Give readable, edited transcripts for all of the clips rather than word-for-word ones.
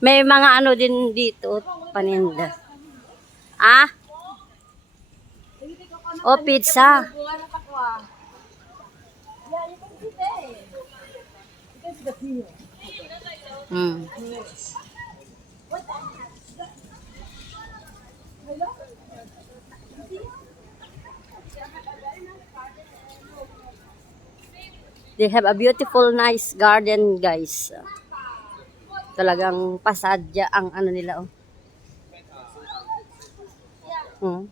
May mga ano din dito, paninda. Ah? O, pizza. Hmm. They have a beautiful, nice garden, guys. Talagang pasadya ang ano nila, oh. Hmm.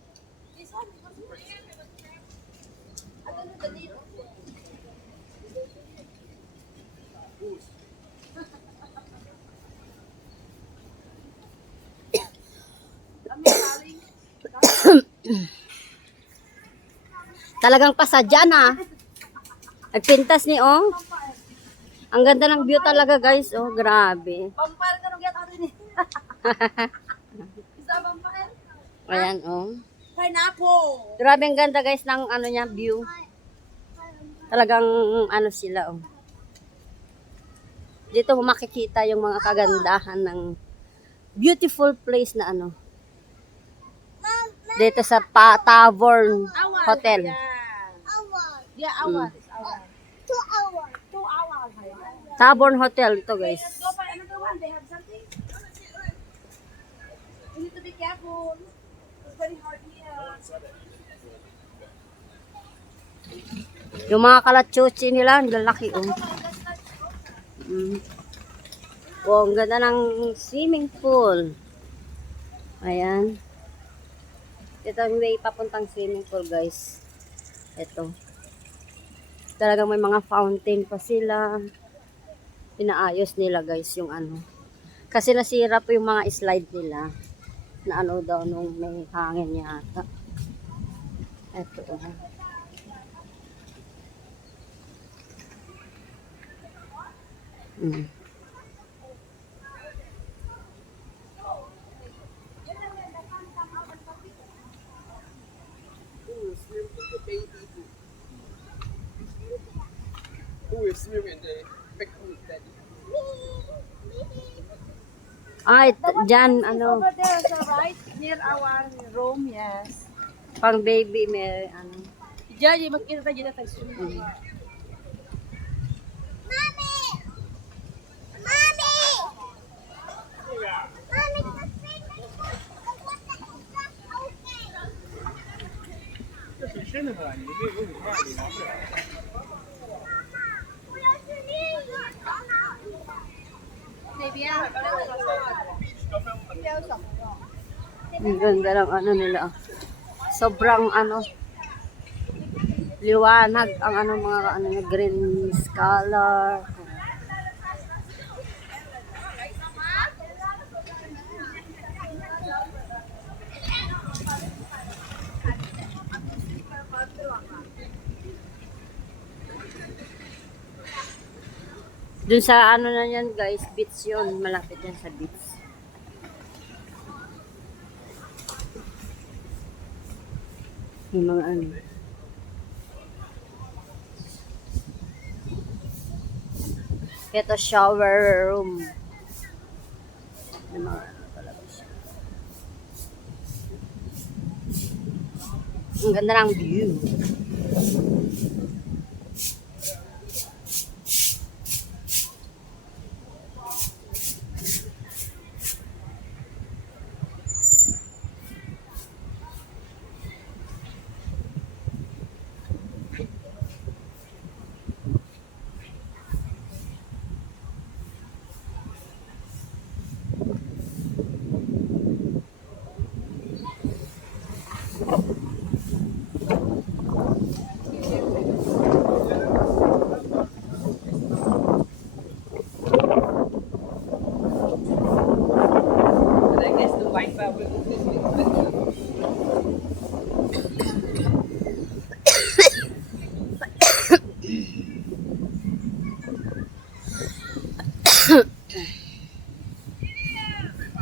Talagang pasadya na. Nagpintas ni, oh. Ang ganda ng view talaga, guys. Oh, grabe. Pampar ka nung yata rin eh. Isa pampar. Ayan, oh. Pineapple. Grabe ang ganda, guys, ng ano niya, view. Talagang ano sila, oh. Dito mo makikita yung mga kagandahan ng beautiful place na ano. Dito sa Tavern Hotel. Yeah, hours. Hours. 2 hours. 2 hours. Tavern Hotel ito, guys. Let's go for another one. They have something. You need to be careful. It's very hard here. Yung mga kalachuchi nila, ang lalaki, oh. Oh, ang ganda ng swimming pool. Ayan. Ito ang way papuntang swimming pool, guys. Ito. Talagang may mga fountain pa sila. Pinaayos nila, guys, yung ano. Kasi nasira po yung mga slide nila. Na ano daw nung may hangin yata. Ito, oh. Mm. Who is swimming in the big pool, Daddy? Ay, dyan, ano, Over there, so right near our room, yes. pang baby, may, ano. Diyan, makikita tayo dyan tayo swimming. Maybe Ang ganda ng ano nila. Sobrang ano, liwanag ang ano mga ano green color. Dun sa ano na yan, guys, beach yun. Malapit yan sa beach. Yung mga ano. Ito, shower room. Yung mga ano talaga siya. Ang ganda ng view. And I guess the white part will be